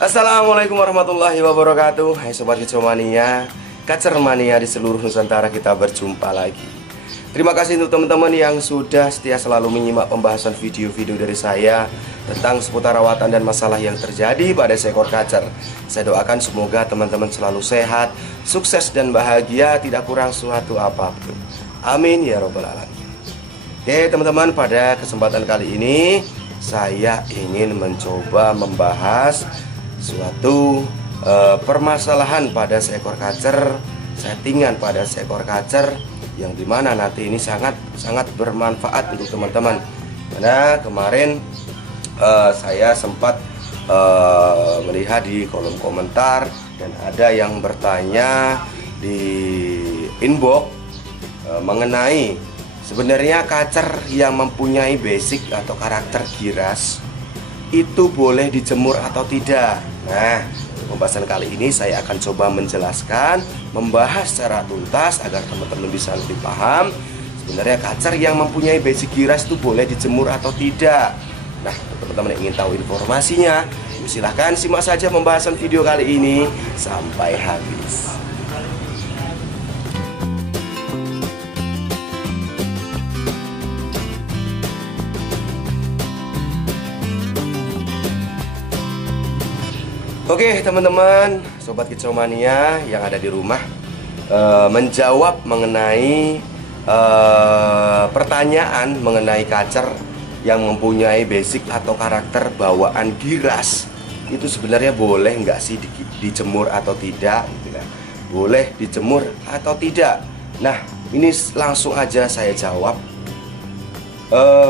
Assalamualaikum warahmatullahi wabarakatuh. Hai Sobat Kicau Mania, Kacer Mania di seluruh Nusantara, kita berjumpa lagi. Terima kasih untuk teman-teman yang sudah setia selalu menyimak pembahasan video-video dari saya tentang seputar rawatan dan masalah yang terjadi pada seekor kacer. Saya doakan semoga teman-teman selalu sehat, sukses dan bahagia, tidak kurang suatu apapun. Amin ya robbal alamin. Oke teman-teman, pada kesempatan kali ini saya ingin mencoba membahas suatu permasalahan pada seekor kacer, settingan pada seekor kacer yang dimana nanti ini sangat bermanfaat untuk teman-teman. Karena kemarin saya sempat melihat di kolom komentar dan ada yang bertanya di inbox mengenai sebenarnya kacer yang mempunyai basic atau karakter giras itu boleh dijemur atau tidak. Nah, pembahasan kali ini saya akan coba menjelaskan, membahas secara tuntas agar teman-teman bisa lebih paham sebenarnya kacer yang mempunyai basic giras itu boleh dijemur atau tidak. Nah, teman-teman yang ingin tahu informasinya, silahkan simak saja pembahasan video kali ini sampai habis. Oke teman-teman, Sobat Kicau Mania yang ada di rumah, menjawab mengenai pertanyaan mengenai kacer yang mempunyai basic atau karakter bawaan giras, itu sebenarnya boleh nggak sih dijemur atau tidak gitu kan? Boleh dijemur atau tidak? Nah, ini langsung aja saya jawab.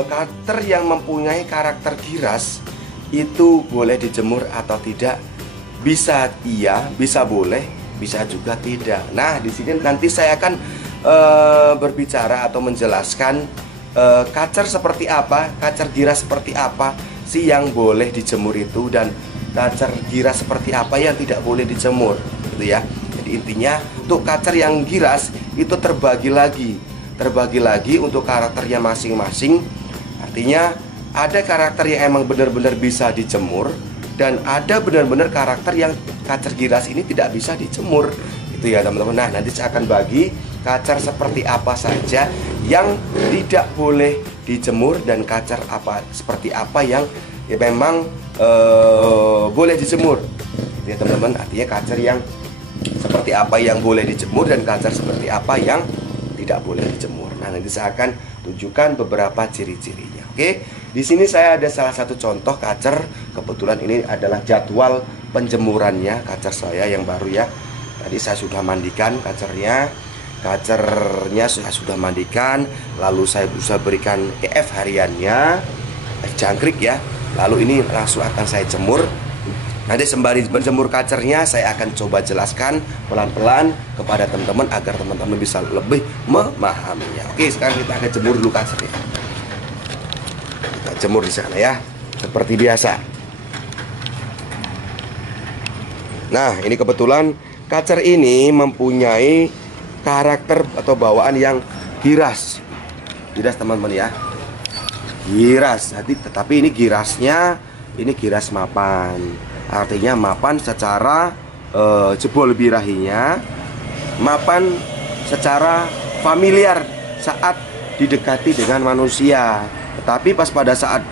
Kacer yang mempunyai karakter giras itu boleh dijemur atau tidak? Bisa iya, bisa boleh, bisa juga tidak. Nah, di sini nanti saya akan berbicara atau menjelaskan kacer seperti apa, kacer giras seperti apa sih yang boleh dijemur itu, dan kacer giras seperti apa yang tidak boleh dijemur, gitu ya. Jadi intinya untuk kacer yang giras itu terbagi lagi untuk karakternya masing-masing. Artinya ada karakter yang emang benar-benar bisa dijemur, dan ada benar-benar karakter yang kacer giras ini tidak bisa dijemur, itu ya teman-teman. Nah, nanti saya akan bagi kacer seperti apa saja yang tidak boleh dijemur dan kacer seperti apa yang ya memang boleh dijemur, ya teman-teman. Artinya kacer yang seperti apa yang boleh dijemur dan kacer seperti apa yang tidak boleh dijemur. Nah, nanti saya akan tunjukkan beberapa ciri-cirinya. Oke, di sini saya ada salah satu contoh kacer. Kebetulan ini adalah jadwal penjemurannya kacer saya yang baru ya. Tadi saya sudah mandikan kacernya saya sudah mandikan. Lalu saya berusaha berikan EF hariannya, jangkrik ya. Lalu ini langsung akan saya jemur. Nanti sembari menjemur kacernya saya akan coba jelaskan pelan-pelan kepada teman-teman agar teman-teman bisa lebih memahaminya. Oke, sekarang kita akan jemur dulu kacernya. Kita jemur di sana ya, seperti biasa. Nah, ini kebetulan kacer ini mempunyai karakter atau bawaan yang giras. Giras teman-teman ya. Giras. Tetapi ini girasnya ini giras mapan. Artinya mapan secara jebol birahinya, mapan secara familiar saat didekati dengan manusia. Tetapi pada saat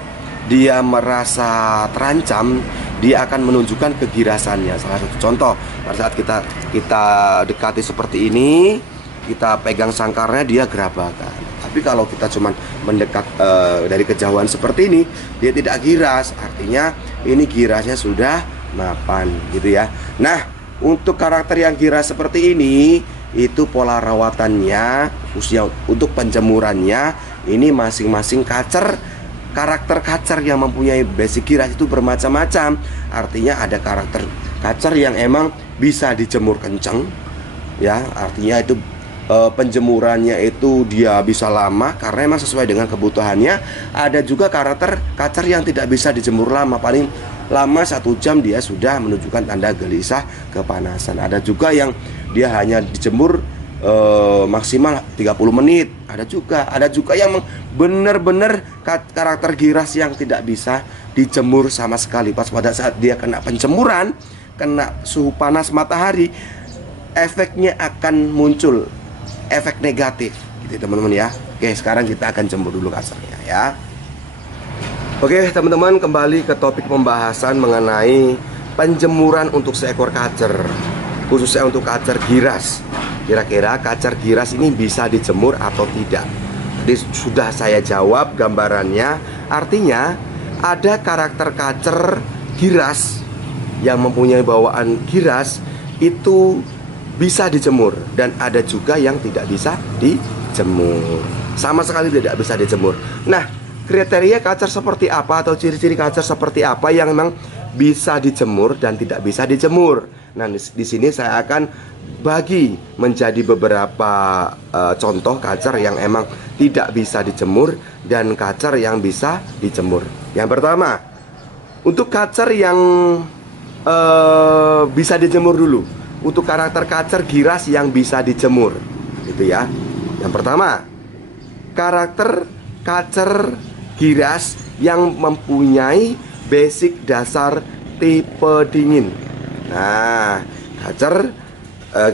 dia merasa terancam, dia akan menunjukkan kegirasannya. Salah satu contoh, pada saat kita dekati seperti ini, kita pegang sangkarnya, dia gerabakan. Tapi kalau kita cuman mendekat dari kejauhan seperti ini, dia tidak giras. Artinya ini girasnya sudah mapan, gitu ya. Nah, untuk karakter yang giras seperti ini, itu pola rawatannya, khususnya untuk penjemurannya, ini masing-masing kacer, karakter kacer yang mempunyai basic giras itu bermacam-macam. Artinya ada karakter kacer yang emang bisa dijemur kenceng, ya. Artinya itu penjemurannya itu dia bisa lama karena memang sesuai dengan kebutuhannya. Ada juga karakter kacer yang tidak bisa dijemur lama, paling lama 1 jam dia sudah menunjukkan tanda gelisah kepanasan. Ada juga yang dia hanya dijemur maksimal 30 menit. Ada juga yang benar-benar karakter giras yang tidak bisa dijemur sama sekali. Pas pada saat dia kena penjemuran, kena suhu panas matahari, efeknya akan muncul efek negatif gitu teman-teman ya. Oke, sekarang kita akan jemur dulu kacarnya ya. Oke teman-teman, kembali ke topik pembahasan mengenai penjemuran untuk seekor kacer, khususnya untuk kacer giras. Kira-kira kacer giras ini bisa dijemur atau tidak? Tadi sudah saya jawab gambarannya. Artinya ada karakter kacer giras yang mempunyai bawaan giras itu bisa dijemur, dan ada juga yang tidak bisa dijemur, sama sekali tidak bisa dijemur. Nah, kriteria kacer seperti apa atau ciri-ciri kacer seperti apa yang memang bisa dijemur dan tidak bisa dijemur? Nah, di sini saya akan bagi menjadi beberapa contoh kacer yang emang tidak bisa dijemur dan kacer yang bisa dijemur. Yang pertama, untuk kacer yang bisa dijemur dulu. Untuk karakter kacer giras yang bisa dijemur, gitu ya. Yang pertama, karakter kacer giras yang mempunyai basic dasar tipe dingin. Nah, kacer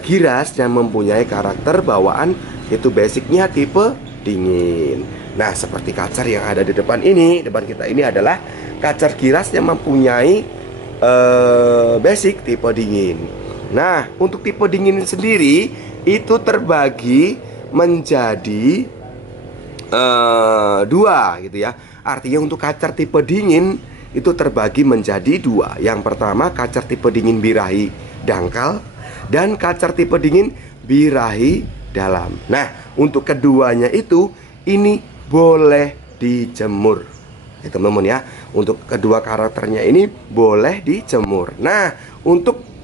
giras yang mempunyai karakter bawaan itu basicnya tipe dingin. Nah, seperti kacer yang ada di depan ini, depan kita ini adalah kacer giras yang mempunyai basic tipe dingin. Nah, untuk tipe dingin sendiri itu terbagi menjadi dua gitu ya. Artinya untuk kacer tipe dingin itu terbagi menjadi dua. Yang pertama kacer tipe dingin birahi dangkal dan kacer tipe dingin birahi dalam. Nah, untuk keduanya itu ini boleh dijemur ya teman-teman ya. Untuk kedua karakternya ini boleh dijemur. Nah, untuk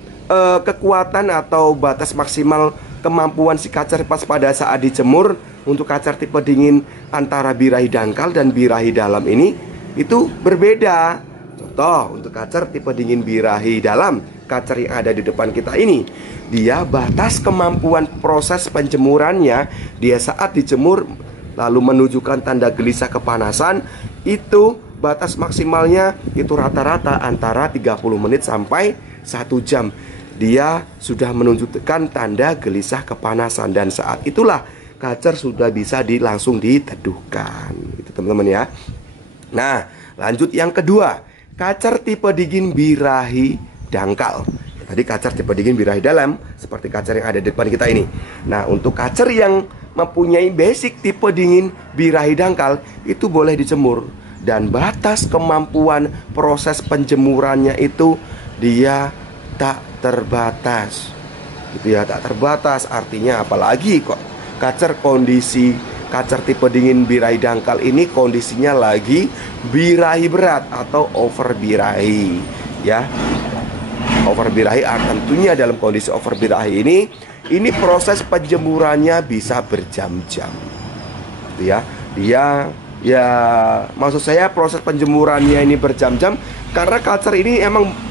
kekuatan atau batas maksimal kemampuan si kacer pas pada saat dijemur untuk kacer tipe dingin antara birahi dangkal dan birahi dalam ini itu berbeda. Contoh, untuk kacer tipe dingin birahi dalam, kacer yang ada di depan kita ini, dia batas kemampuan proses penjemurannya, dia saat dijemur lalu menunjukkan tanda gelisah kepanasan, itu batas maksimalnya itu rata-rata antara 30 menit sampai 1 jam. Dia sudah menunjukkan tanda gelisah kepanasan, dan saat itulah kacer sudah bisa langsung diteduhkan. Itu teman-teman ya. Nah, lanjut yang kedua, kacer tipe dingin birahi dangkal. Tadi kacer tipe dingin birahi dalam, seperti kacer yang ada di depan kita ini. Nah, untuk kacer yang mempunyai basic tipe dingin birahi dangkal itu boleh dijemur, dan batas kemampuan proses penjemurannya itu dia tak terbatas, gitu ya, tak terbatas. Artinya apalagi kok kondisi kacer tipe dingin birahi dangkal ini kondisinya lagi birahi berat atau over birahi ya. Over birahi tentunya dalam kondisi over birahi ini proses penjemurannya bisa berjam-jam, gitu ya. Ya maksud saya proses penjemurannya ini berjam-jam karena kacer ini emang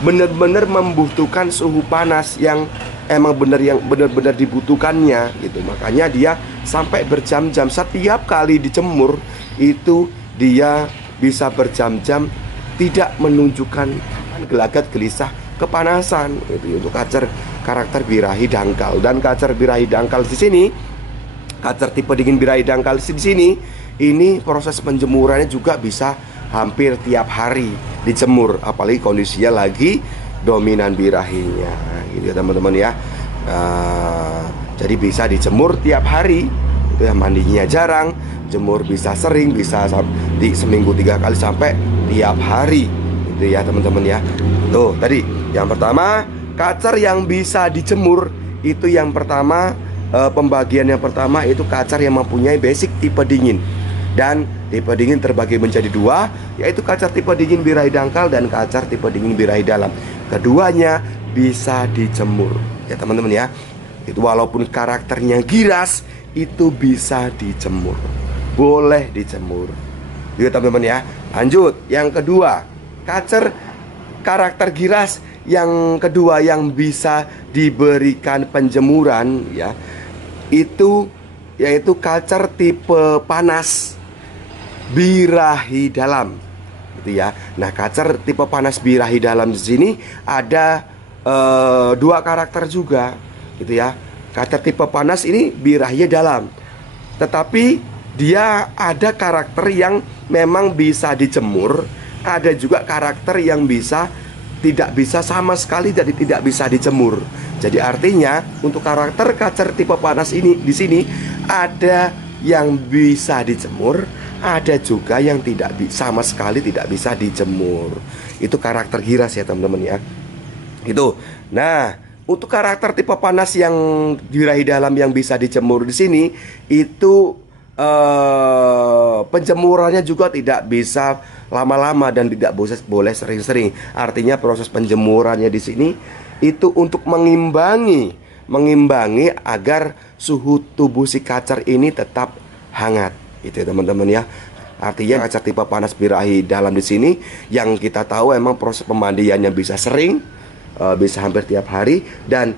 benar-benar membutuhkan suhu panas yang emang benar-benar dibutuhkannya gitu. Makanya dia sampai berjam-jam. Setiap kali dijemur itu dia bisa berjam-jam tidak menunjukkan gelagat gelisah kepanasan gitu. Untuk kacer karakter birahi dangkal, dan kacer birahi dangkal di sini, kacer tipe dingin birahi dangkal di sini, ini proses penjemurannya juga bisa hampir tiap hari dijemur, apalagi kondisinya lagi dominan birahinya gitu ya teman-teman ya. Jadi bisa dijemur tiap hari itu ya, mandinya jarang, jemur bisa sering, bisa di seminggu 3 kali sampai tiap hari gitu ya teman-teman ya. Tuh tadi yang pertama kacer yang bisa dijemur itu yang pertama, pembagian yang pertama itu kacer yang mempunyai basic tipe dingin. Dan tipe dingin terbagi menjadi dua, yaitu kacer tipe dingin birahi dangkal dan kacer tipe dingin birahi dalam. Keduanya bisa dijemur ya teman-teman ya. Itu walaupun karakternya giras, itu bisa dijemur, boleh dijemur ya teman-teman ya. Lanjut yang kedua, kacer karakter giras yang kedua yang bisa diberikan penjemuran ya, itu yaitu kacer tipe panas birahi dalam, gitu ya. Nah, kacer tipe panas birahi dalam di sini ada dua karakter juga, gitu ya. Kacer tipe panas ini birahinya dalam, tetapi dia ada karakter yang memang bisa dijemur, ada juga karakter yang tidak bisa sama sekali, jadi tidak bisa dijemur. Jadi artinya untuk karakter kacer tipe panas ini di sini ada yang bisa dijemur, ada juga yang sama sekali tidak bisa dijemur. Itu karakter giras ya teman-teman ya. Itu. Nah, untuk karakter tipe panas yang birahi dalam yang bisa dijemur di sini itu penjemurannya juga tidak bisa lama-lama dan tidak boleh sering-sering. Artinya proses penjemurannya di sini itu untuk mengimbangi agar suhu tubuh si kacer ini tetap hangat. Itu ya teman-teman ya. Artinya kacer tipe panas birahi dalam di sini yang kita tahu emang proses pemandiannya bisa sering, bisa hampir tiap hari, dan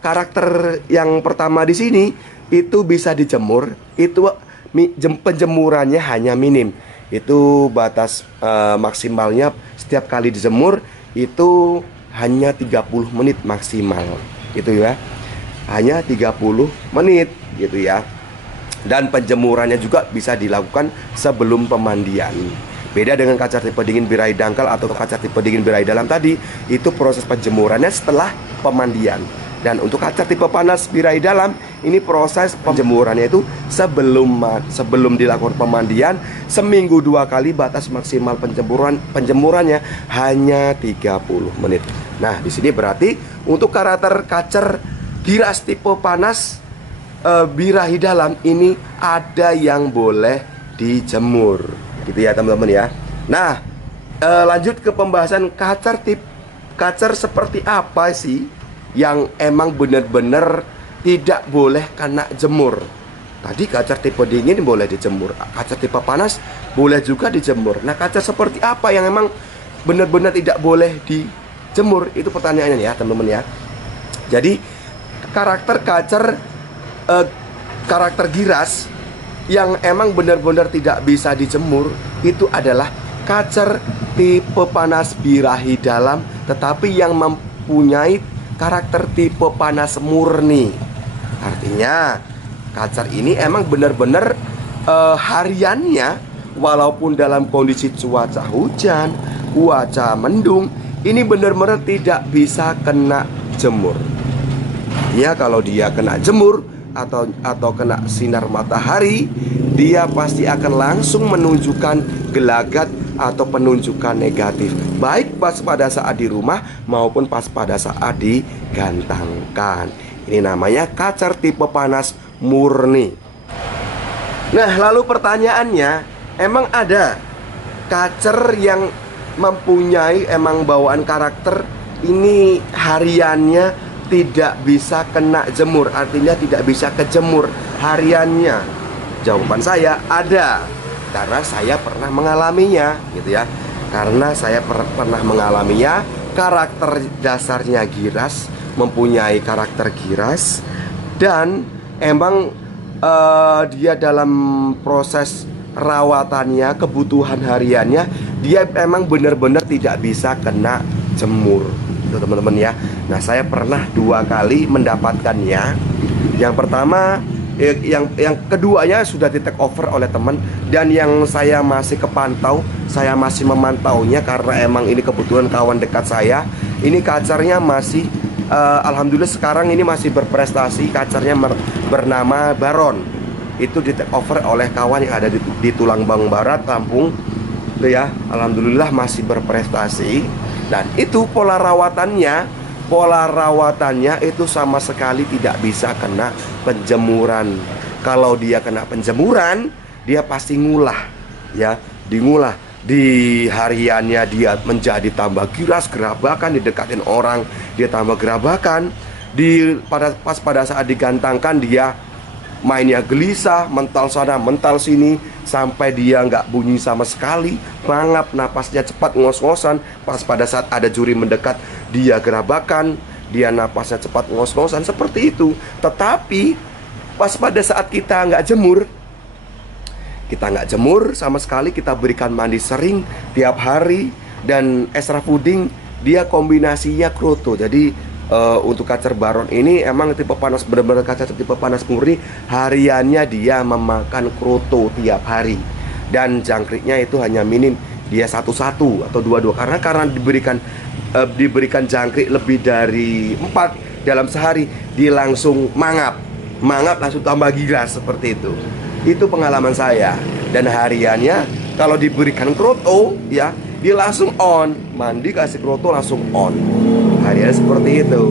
karakter yang pertama di sini itu bisa dijemur, itu penjemurannya hanya minim. Itu batas maksimalnya setiap kali dijemur itu hanya 30 menit maksimal, gitu ya. Hanya 30 menit gitu ya. Dan penjemurannya juga bisa dilakukan sebelum pemandian. Beda dengan kacer tipe dingin birahi dangkal atau kacer tipe dingin birahi dalam tadi, itu proses penjemurannya setelah pemandian. Dan untuk kacer tipe panas birahi dalam, ini proses penjemurannya itu sebelum dilakukan pemandian, seminggu 2 kali, batas maksimal penjemurannya hanya 30 menit. Nah, di sini berarti untuk karakter kacer giras tipe panas birahi dalam ini ada yang boleh dijemur, gitu ya teman-teman ya. Nah, lanjut ke pembahasan kacer seperti apa sih yang emang benar-benar tidak boleh kena jemur. Tadi kacer tipe dingin boleh dijemur, kacer tipe panas boleh juga dijemur. Nah, kacer seperti apa yang emang benar-benar tidak boleh dijemur? Itu pertanyaannya ya teman-teman ya. Jadi karakter kacer karakter giras yang emang benar-benar tidak bisa dijemur itu adalah kacer tipe panas birahi dalam, tetapi yang mempunyai karakter tipe panas murni. Artinya kacer ini emang benar-benar hariannya, walaupun dalam kondisi cuaca hujan, cuaca mendung, ini benar-benar tidak bisa kena jemur. Ya, kalau dia kena jemur atau kena sinar matahari, dia pasti akan langsung menunjukkan gelagat atau penunjukan negatif, baik pas pada saat di rumah maupun pas pada saat digantangkan. Ini namanya kacer tipe panas murni. Nah, lalu pertanyaannya, emang ada kacer yang mempunyai emang bawaan karakter ini hariannya tidak bisa kena jemur, artinya tidak bisa kejemur hariannya? Jawaban saya ada, karena saya pernah mengalaminya, gitu ya. Karena saya pernah mengalaminya. Karakter dasarnya giras, mempunyai karakter giras, dan emang dia dalam proses rawatannya, kebutuhan hariannya, dia emang benar-benar tidak bisa kena jemur, itu teman-teman ya. Nah, saya pernah 2 kali mendapatkannya. Yang pertama, yang keduanya sudah di take over oleh teman, dan yang saya masih saya masih memantaunya karena emang ini kebutuhan kawan dekat saya. Ini kacernya masih alhamdulillah sekarang ini masih berprestasi. Kacernya bernama Baron. Itu di take over oleh kawan yang ada di Tulangbang Barat, Lampung, itu ya. Alhamdulillah masih berprestasi. Dan itu pola rawatannya itu sama sekali tidak bisa kena penjemuran. Kalau dia kena penjemuran, dia pasti ngulah, ya, ngulah. Di hariannya dia menjadi tambah giras, gerabakan, didekatin orang dia tambah gerabakan. Pas pada saat digantangkan dia mainnya gelisah, mental sana, mental sini, sampai dia nggak bunyi sama sekali, mangap, napasnya cepat, ngos-ngosan. Pas pada saat ada juri mendekat, dia gerabakan, dia napasnya cepat, ngos-ngosan, seperti itu. Tetapi pas pada saat kita nggak jemur sama sekali, kita berikan mandi sering tiap hari, dan extra fooding, dia kombinasinya kroto. Jadi untuk kacer baron ini emang tipe panas, benar-benar kacer tipe panas murni. Hariannya dia memakan kroto tiap hari, dan jangkriknya itu hanya minim, dia satu-satu atau dua-dua, karena diberikan jangkrik lebih dari 4 dalam sehari, dia langsung mangap langsung tambah giras seperti itu. Itu pengalaman saya. Dan hariannya kalau diberikan kroto ya, dia langsung on, mandi kasih kroto langsung on. Hariannya seperti itu.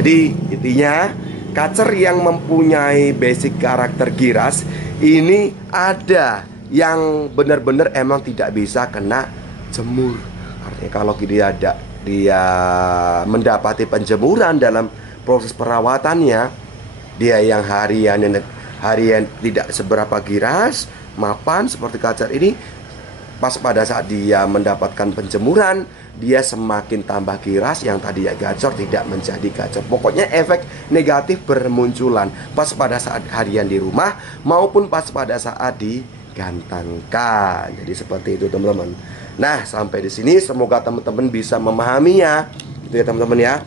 Jadi intinya, kacer yang mempunyai basic karakter giras ini ada yang benar-benar emang tidak bisa kena jemur. Artinya kalau dia mendapati penjemuran dalam proses perawatannya, dia yang harian tidak seberapa giras, mapan seperti kacer ini, pas pada saat dia mendapatkan penjemuran, dia semakin tambah giras, yang tadinya gacor tidak menjadi gacor. Pokoknya efek negatif bermunculan pas pada saat harian di rumah maupun pas pada saat digantangkan. Jadi seperti itu teman-teman. Nah, sampai di sini semoga teman-teman bisa memahaminya, gitu ya teman-teman ya.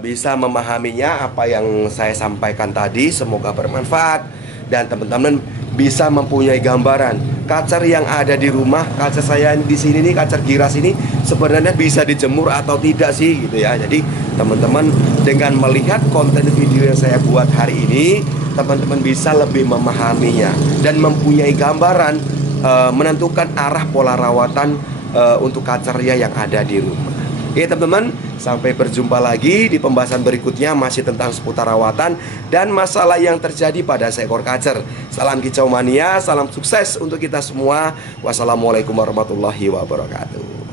Bisa memahaminya apa yang saya sampaikan tadi, semoga bermanfaat dan teman-teman bisa mempunyai gambaran kacer yang ada di rumah. Kacer saya di sini nih, kacer giras ini sebenarnya bisa dijemur atau tidak sih, gitu ya. Jadi teman-teman dengan melihat konten video yang saya buat hari ini, teman-teman bisa lebih memahaminya dan mempunyai gambaran, menentukan arah pola rawatan untuk kacernya yang ada di rumah. Oke teman-teman, sampai berjumpa lagi di pembahasan berikutnya, masih tentang seputar rawatan dan masalah yang terjadi pada seekor kacer. Salam kicau mania, salam sukses untuk kita semua. Wassalamualaikum warahmatullahi wabarakatuh.